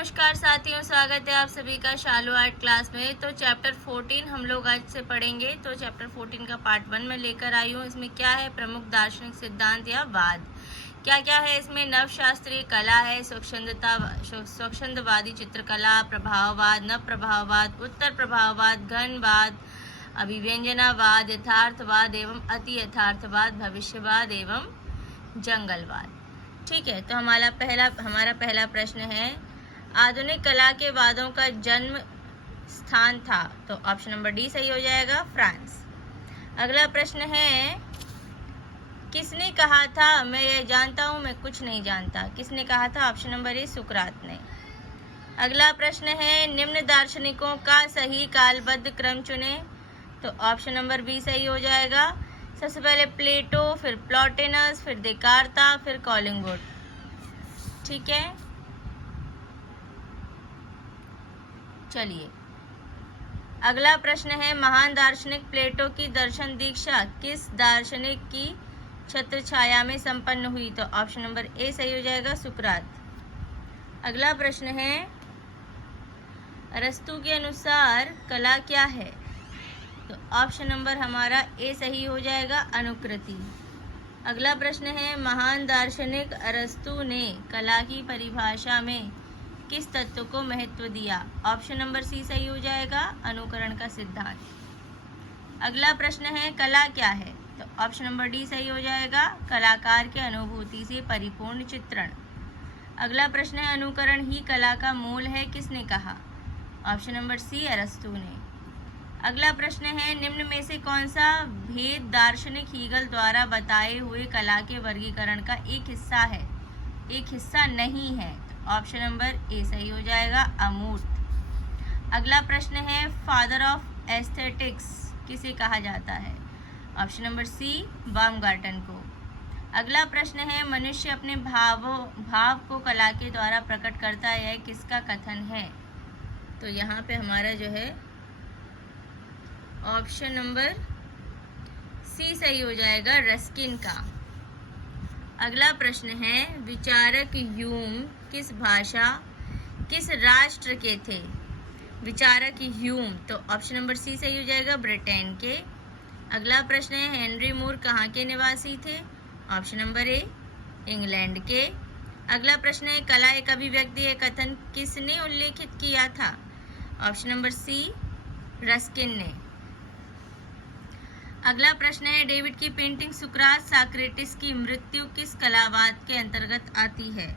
नमस्कार साथियों, स्वागत है आप सभी का शालू आर्ट क्लास में। तो चैप्टर 14 हम लोग आज से पढ़ेंगे। तो चैप्टर 14 का पार्ट 1 में लेकर आई हूँ। इसमें क्या है, प्रमुख दार्शनिक सिद्धांत या वाद क्या क्या है। इसमें नवशास्त्रीय कला है, स्वच्छंदवादी चित्रकला, प्रभाववाद, नव प्रभाववाद, उत्तर प्रभाववाद, घनवाद, अभिव्यंजनावाद, यथार्थवाद एवं अति यथार्थवाद, भविष्यवाद एवं जंगलवाद। ठीक है, तो हमारा पहला प्रश्न है, आधुनिक कला के वादों का जन्म स्थान था। तो ऑप्शन नंबर डी सही हो जाएगा, फ्रांस। अगला प्रश्न है, किसने कहा था मैं ये जानता हूँ मैं कुछ नहीं जानता। किसने कहा था? ऑप्शन नंबर ए, सुकरात ने। अगला प्रश्न है, निम्न दार्शनिकों का सही कालबद्ध क्रम चुने। तो ऑप्शन नंबर बी सही हो जाएगा। सबसे पहले प्लेटो, फिर प्लॉटिनस, फिर देकार्ता, फिर कॉलिंगवुड। ठीक है, चलिए अगला प्रश्न है, महान दार्शनिक प्लेटो की दर्शन दीक्षा किस दार्शनिक की छत्र छाया में संपन्न हुई। तो ऑप्शन नंबर ए सही हो जाएगा, सुकरात। अगला प्रश्न है, अरस्तु के अनुसार कला क्या है। तो ऑप्शन नंबर हमारा ए सही हो जाएगा, अनुकृति। अगला प्रश्न है, महान दार्शनिक अरस्तु ने कला की परिभाषा में किस तत्व को महत्व दिया। ऑप्शन नंबर सी सही हो जाएगा, अनुकरण का सिद्धांत। अगला प्रश्न है, कला क्या है। तो ऑप्शन नंबर डी सही हो जाएगा, कलाकार के अनुभूति से परिपूर्ण चित्रण। अगला प्रश्न है, अनुकरण ही कला का मूल है, किसने कहा। ऑप्शन नंबर सी, अरस्तु ने। अगला प्रश्न है, निम्न में से कौन सा भेद दार्शनिक हीगल द्वारा बताए हुए कला के वर्गीकरण का एक हिस्सा है, एक हिस्सा नहीं है। ऑप्शन नंबर ए सही हो जाएगा, अमूर्त। अगला प्रश्न है, फादर ऑफ एस्थेटिक्स किसे कहा जाता है। ऑप्शन नंबर सी, बाumgarten को। अगला प्रश्न है, मनुष्य अपने भाव को कला के द्वारा प्रकट करता है, यह किसका कथन है। तो यहाँ पे हमारा जो है ऑप्शन नंबर सी सही हो जाएगा, रस्किन का। अगला प्रश्न है, विचारक ह्यूम किस भाषा किस राष्ट्र के थे। विचारक ह्यूम, तो ऑप्शन नंबर सी सही हो जाएगा, ब्रिटेन के। अगला प्रश्न है, हेनरी मूर कहाँ के निवासी थे। ऑप्शन नंबर ए, इंग्लैंड के। अगला प्रश्न है, कला एक अभिव्यक्ति है कथन किसने उल्लेखित किया था। ऑप्शन नंबर सी, रस्किन ने। अगला प्रश्न है, डेविड की पेंटिंग सुकरात साक्रेटिस की मृत्यु किस कलावाद के अंतर्गत आती है।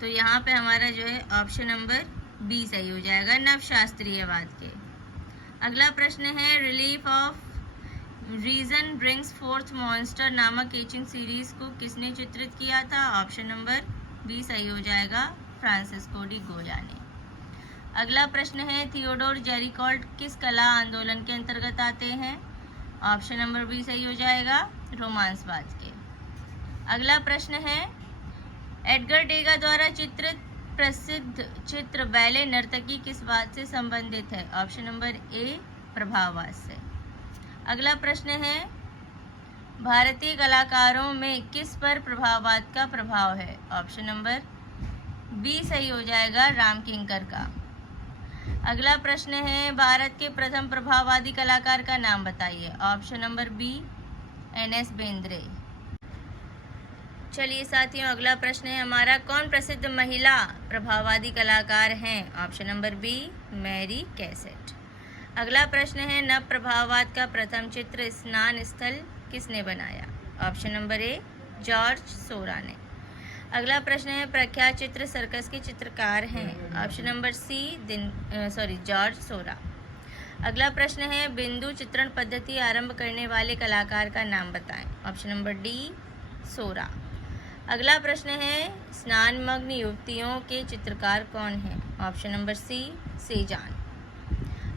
तो यहाँ पे हमारा जो है ऑप्शन नंबर बी सही हो जाएगा, नवशास्त्रीयवाद के। अगला प्रश्न है, relief of reason brings forth monster नामक एचिंग सीरीज को किसने चित्रित किया था। ऑप्शन नंबर बी सही हो जाएगा, फ्रांसिस्को डी गोया ने। अगला प्रश्न है, थियोडोर जेरिकॉल्ट किस कला आंदोलन के अंतर्गत आते हैं। ऑप्शन नंबर बी सही हो जाएगा, रोमांसवाद के। अगला प्रश्न है, एडगर डेगा द्वारा चित्रित प्रसिद्ध चित्र बैले नर्तकी किस बात से संबंधित है। ऑप्शन नंबर ए, प्रभाववाद से। अगला प्रश्न है, भारतीय कलाकारों में किस पर प्रभाववाद का प्रभाव है। ऑप्शन नंबर बी सही हो जाएगा, रामकिंकर का। अगला प्रश्न है, भारत के प्रथम प्रभाववादी कलाकार का नाम बताइए। Option number B, N S. Bendre. चलिए साथियों, अगला प्रश्न है हमारा, कौन प्रसिद्ध महिला प्रभाववादी कलाकार हैं। Option number B, Mary Cassatt. अगला प्रश्न है, नव प्रभाववाद का प्रथम चित्र स्नान स्थल किसने बनाया। ऑप्शन नंबर ए, जॉर्ज सोरा ने। अगला प्रश्न है, प्रख्यात चित्र सर्कस के चित्रकार हैं। ऑप्शन नंबर सी, जॉर्ज सोरा। अगला प्रश्न है, बिंदु चित्रण पद्धति आरंभ करने वाले कलाकार का नाम बताएं। Option number D, Seurat. अगला प्रश्न है, स्नानमग्न युवतियों के चित्रकार कौन हैं। Option number C, Cezanne.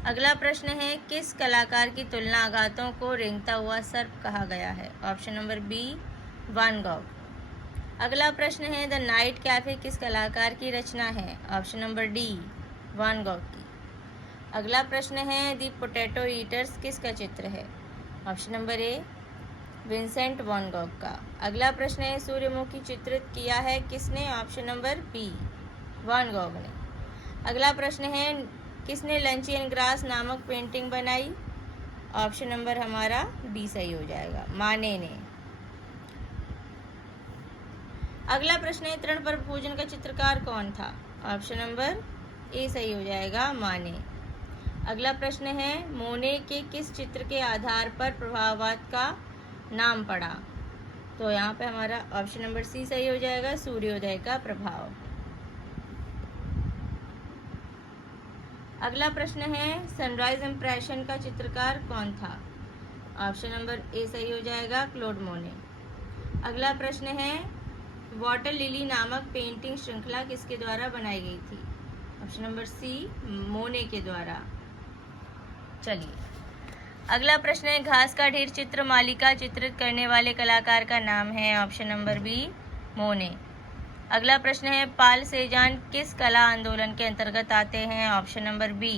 अगला प्रश्न है, किस कलाकार की तुलना आघातों को रेंगता हुआ सर्प कहा गया है। ऑप्शन नंबर बी, वान गॉग। अगला प्रश्न है, द नाइट कैफे किस कलाकार की रचना है। ऑप्शन नंबर डी, वान गॉग की। अगला प्रश्न है, द पोटैटो ईटर्स किसका चित्र है। Option number A, Vincent van Gogh का। अगला प्रश्न है, सूर्यमुखी चित्रित किया है किसने। ऑप्शन नंबर बी, वैन गॉग ने। अगला प्रश्न है, किसने लंच एंड ग्रास नामक पेंटिंग बनाई? ऑप्शन नंबर हमारा बी सही हो जाएगा, माने ने। अगला प्रश्न है, तृण पर्व पूजन का चित्रकार कौन था? ऑप्शन नंबर ए सही हो जाएगा, माने। अगला प्रश्न है, मोने के किस चित्र के आधार पर प्रभाववाद का नाम पड़ा? तो यहाँ पे हमारा ऑप्शन नंबर सी सही हो जाएगा, सूर्योदय का प्रभाव। अगला प्रश्न है, सनराइज इंप्रेशन का चित्रकार कौन था? ऑप्शन नंबर ए सही हो जाएगा, क्लोड मोने। अगला प्रश्न है, वाटर लिली नामक पेंटिंग श्रृंखला किसके द्वारा बनाई गई थी? ऑप्शन नंबर सी, मोने के द्वारा। चलिए अगला प्रश्न है, घास का ढेर चित्र मालिका चित्रित करने वाले कलाकार का नाम है? ऑप्शन नंबर बी, मोने। अगला प्रश्न है, पाल सेजान किस कला आंदोलन के अंतर्गत आते हैं? ऑप्शन नंबर बी,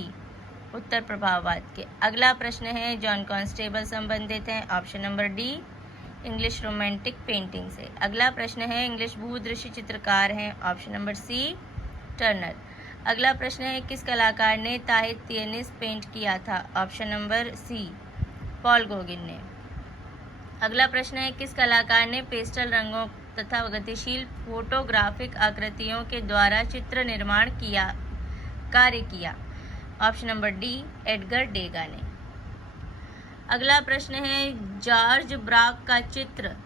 उत्तर प्रभाववाद के। अगला प्रश्न है, जॉन कॉन्स्टेबल संबंधित हैं? Option number D, English romantic painting से। अगला प्रश्न है, इंग्लिश भूदृश्य चित्रकार हैं? Option number C, Turner. अगला प्रश्न है, किस कलाकार ने ताहितियनिस पेंट किया था? Option number C, Paul Gauguin ने। अगला प्रश्न है, किस कलाकार ने पेस्टल रंगों तथा गतिशील फोटोग्राफिक आकृतियों के द्वारा चित्र निर्माण कार्य किया? ऑप्शन नंबर डी, एडगर डेगा ने। अगला प्रश्न है, जॉर्ज ब्राक का चित्र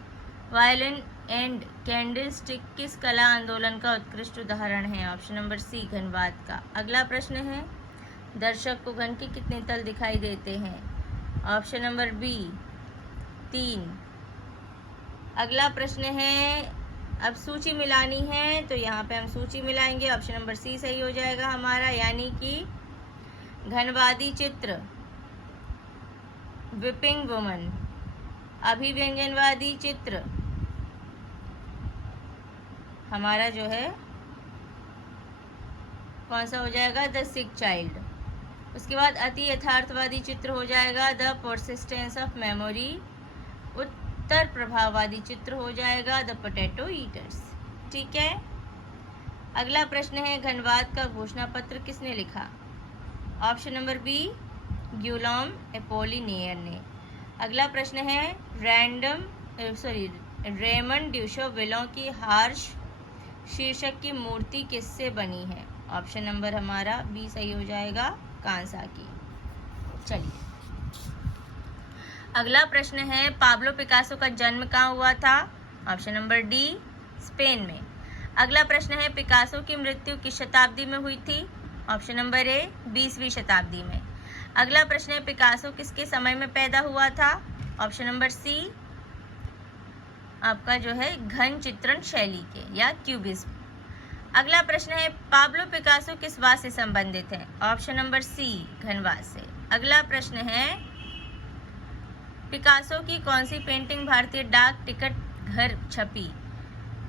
वायलिन एंड कैंडलस्टिक किस कला आंदोलन का उत्कृष्ट उदाहरण है? ऑप्शन नंबर सी, घनवाद का। अगला प्रश्न है, दर्शक को घन के कितने तल दिखाई देते हैं? Option number B, 3। अगला प्रश्न है, अब सूची मिलानी है तो यहाँ पे हम सूची मिलाएंगे। ऑप्शन नंबर सी सही हो जाएगा हमारा, यानी कि घनवादी चित्र विपिंग वुमन, अभिव्यंजनवादी चित्र हमारा जो है कौन सा हो जाएगा? The sick child. उसके बाद अति यथार्थवादी चित्र हो जाएगा द परसिस्टेंस ऑफ मेमोरी। उत्तर प्रभाववादी चित्र हो जाएगा द पोटैटो ईटर्स। ठीक है। अगला प्रश्न है, घनवाद का घोषणा पत्र किसने लिखा? ऑप्शन नंबर बी, ग्यूलॉम एपोलिनेयर ने। अगला प्रश्न है, रेमंड ड्यूशो विलों की हार्श शीर्षक की मूर्ति किससे बनी है? ऑप्शन नंबर हमारा बी सही हो जाएगा, कांसा की। चलिए अगला प्रश्न है, पाब्लो पिकासो का जन्म कहाँ हुआ था? ऑप्शन नंबर डी, स्पेन में। अगला प्रश्न है, पिकासो की मृत्यु किस शताब्दी में हुई थी? ऑप्शन नंबर ए, 20वीं शताब्दी में। अगला प्रश्न है, पिकासो किसके समय में पैदा हुआ था? ऑप्शन नंबर सी, आपका जो है घन चित्रण शैली के या क्यूबिज्म। अगला प्रश्न है, पाब्लो पिकासो किस वाद से संबंधित है? ऑप्शन नंबर सी, घनवाद से। अगला प्रश्न है, पिकासो की कौन सी पेंटिंग भारतीय डाक टिकट घर छपी?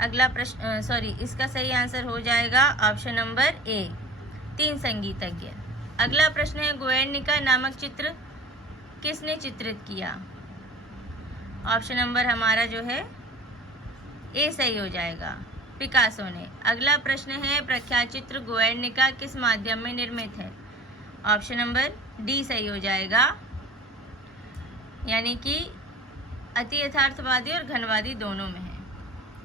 अगला प्रश्न इसका सही आंसर हो जाएगा ऑप्शन नंबर ए, 3 संगीतज्ञ। अगला प्रश्न है, गुएर्निका नामक चित्र किसने चित्रित किया? ऑप्शन नंबर हमारा जो है ए सही हो जाएगा, पिकासो ने। अगला प्रश्न है, प्रख्यात चित्र गुएर्निका किस माध्यम में निर्मित है? ऑप्शन नंबर डी सही हो जाएगा, यानी कि अति यथार्थवादी और घनवादी दोनों में है।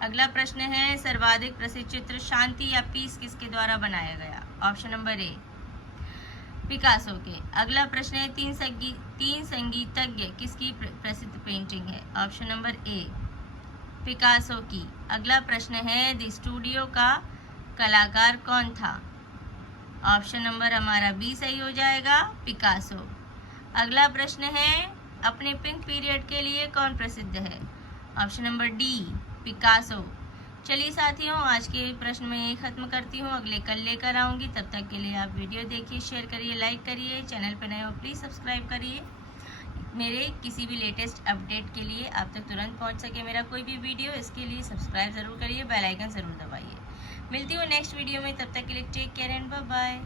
अगला प्रश्न है, सर्वाधिक प्रसिद्ध चित्र शांति या पीस किसके द्वारा बनाया गया? ऑप्शन नंबर ए, पिकासो के। अगला प्रश्न है, तीन संगीतज्ञ किसकी प्रसिद्ध पेंटिंग है? ऑप्शन नंबर ए, पिकासो की। अगला प्रश्न है, द स्टूडियो का कलाकार कौन था? ऑप्शन नंबर हमारा बी सही हो जाएगा, पिकासो। अगला प्रश्न है, अपने पिंक पीरियड के लिए कौन प्रसिद्ध है? Option number D, Picasso. चलिए साथियों, आज के प्रश्न में यही खत्म करती हूँ, अगले कल लेकर आऊँगी। तब तक के लिए आप वीडियो देखिए, शेयर करिए, लाइक करिए, चैनल पर नए हो प्लीज़ सब्सक्राइब करिए। मेरे किसी भी लेटेस्ट अपडेट के लिए आप तक तुरंत पहुँच सके मेरा कोई भी वीडियो, इसके लिए सब्सक्राइब ज़रूर करिए, बेल आइकन ज़रूर दबाइए। मिलती हूँ नेक्स्ट वीडियो में, तब तक के लिए take care and bye bye.